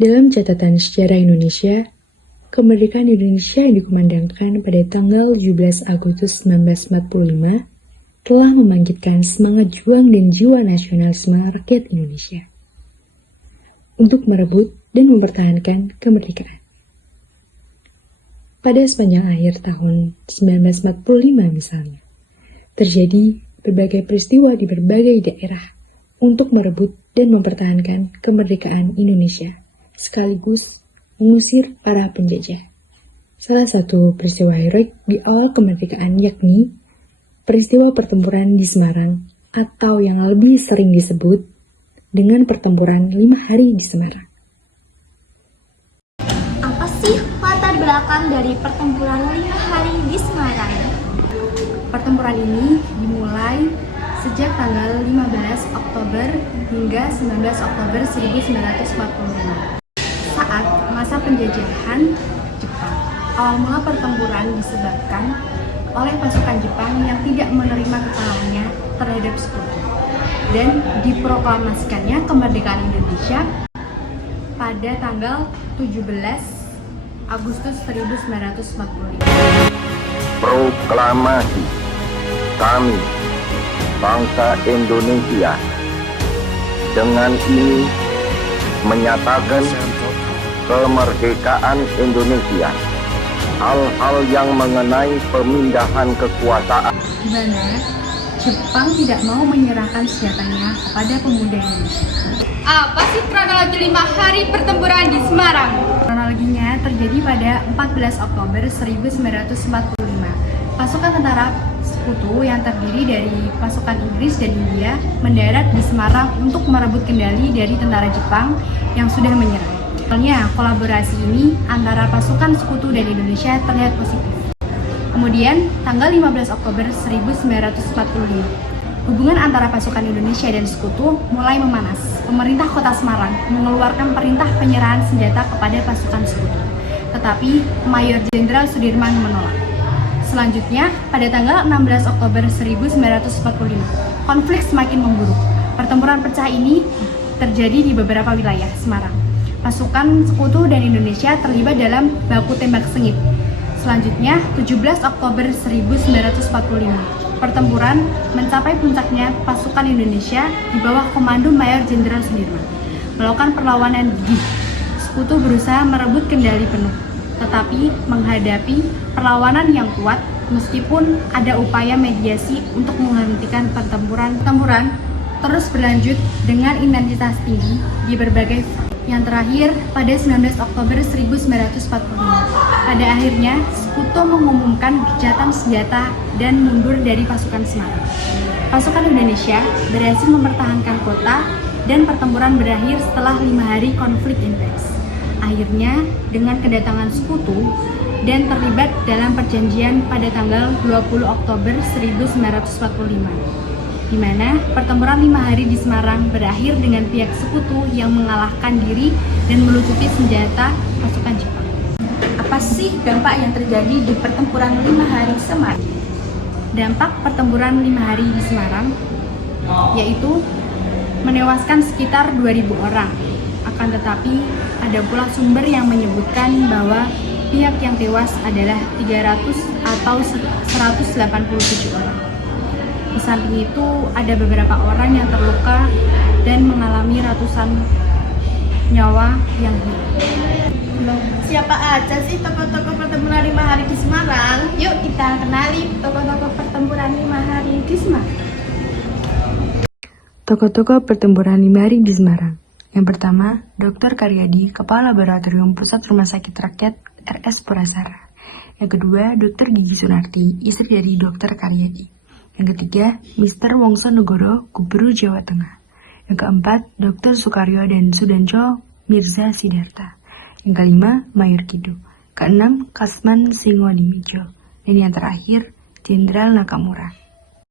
Dalam catatan sejarah Indonesia, kemerdekaan Indonesia yang dikumandangkan pada tanggal 17 Agustus 1945 telah membangkitkan semangat juang dan jiwa nasionalisme rakyat Indonesia untuk merebut dan mempertahankan kemerdekaan. Pada sepanjang akhir tahun 1945 misalnya, terjadi berbagai peristiwa di berbagai daerah untuk merebut dan mempertahankan kemerdekaan Indonesia, sekaligus mengusir para penjajah. Salah satu peristiwa heroik di awal kemerdekaan yakni peristiwa pertempuran di Semarang, atau yang lebih sering disebut dengan pertempuran 5 hari di Semarang. Apa sih latar belakang dari pertempuran 5 hari di Semarang? Pertempuran ini dimulai sejak tanggal 15 Oktober hingga 19 Oktober 1945. Saat masa penjajahan Jepang, awal mula pertempuran disebabkan oleh pasukan Jepang yang tidak menerima kekalahannya terhadap sekutu dan diproklamasikannya kemerdekaan Indonesia pada tanggal 17 Agustus 1945. Proklamasi kami, bangsa Indonesia, dengan ini menyatakan kemerdekaan Indonesia. Hal-hal yang mengenai pemindahan kekuasaan, di mana Jepang tidak mau menyerahkan senjatanya kepada pemuda Indonesia. Apa sih kronologi 5 hari pertempuran di Semarang? Kronologinya terjadi pada 14 Oktober 1945. Pasukan tentara sekutu yang terdiri dari pasukan Inggris dan India mendarat di Semarang untuk merebut kendali dari tentara Jepang yang sudah menyerah. Soalnya, kolaborasi ini antara pasukan sekutu dan Indonesia terlihat positif. Kemudian, tanggal 15 Oktober 1945, hubungan antara pasukan Indonesia dan sekutu mulai memanas. Pemerintah Kota Semarang mengeluarkan perintah penyerahan senjata kepada pasukan sekutu. Tetapi, Mayor Jenderal Sudirman menolak. Selanjutnya, pada tanggal 16 Oktober 1945, konflik semakin memburuk. Pertempuran pecah ini terjadi di beberapa wilayah Semarang. Pasukan sekutu dan Indonesia terlibat dalam baku tembak sengit. Selanjutnya, 17 Oktober 1945, pertempuran mencapai puncaknya. Pasukan Indonesia di bawah komando Mayor Jenderal Sudirman melakukan perlawanan gigih. Sekutu berusaha merebut kendali penuh, tetapi menghadapi perlawanan yang kuat meskipun ada upaya mediasi untuk menghentikan pertempuran. Pertempuran terus berlanjut dengan intensitas tinggi di berbagai front. Yang terakhir pada 19 Oktober 1945. Pada akhirnya, sekutu mengumumkan gencatan senjata dan mundur dari pasukan Semarang. Pasukan Indonesia berhasil mempertahankan kota dan pertempuran berakhir setelah 5 hari konflik intens. Akhirnya, dengan kedatangan sekutu dan terlibat dalam perjanjian pada tanggal 20 Oktober 1945. Di mana pertempuran 5 hari di Semarang berakhir dengan pihak sekutu yang mengalahkan diri dan melucuti senjata pasukan Jepang. Apa sih dampak yang terjadi di pertempuran 5 hari Semarang? Dampak pertempuran 5 hari di Semarang yaitu menewaskan sekitar 2.000 orang. Akan tetapi ada pula sumber yang menyebutkan bahwa pihak yang tewas adalah 300 atau 187 orang. Di samping itu, ada beberapa orang yang terluka dan mengalami ratusan nyawa yang hilang. Siapa aja sih tokoh-tokoh pertempuran 5 hari di Semarang? Yuk kita kenali tokoh-tokoh pertempuran 5 hari di Semarang. Tokoh-tokoh pertempuran 5 hari di Semarang. Yang pertama, Dr. Karyadi, Kepala Laboratorium Pusat Rumah Sakit Rakyat RS Purasara. Yang kedua, Dr. Gigi Sunarti, istri dari Dr. Karyadi. Yang ketiga, Mr. Wongso Negoro, Gubernur Jawa Tengah. Yang keempat, Dr. Sukaryo dan Sudanco Mirza Sidarta. Yang kelima, Mayor Kido. Keenam, Kasman Singodimejo. Dan yang terakhir, Jenderal Nakamura.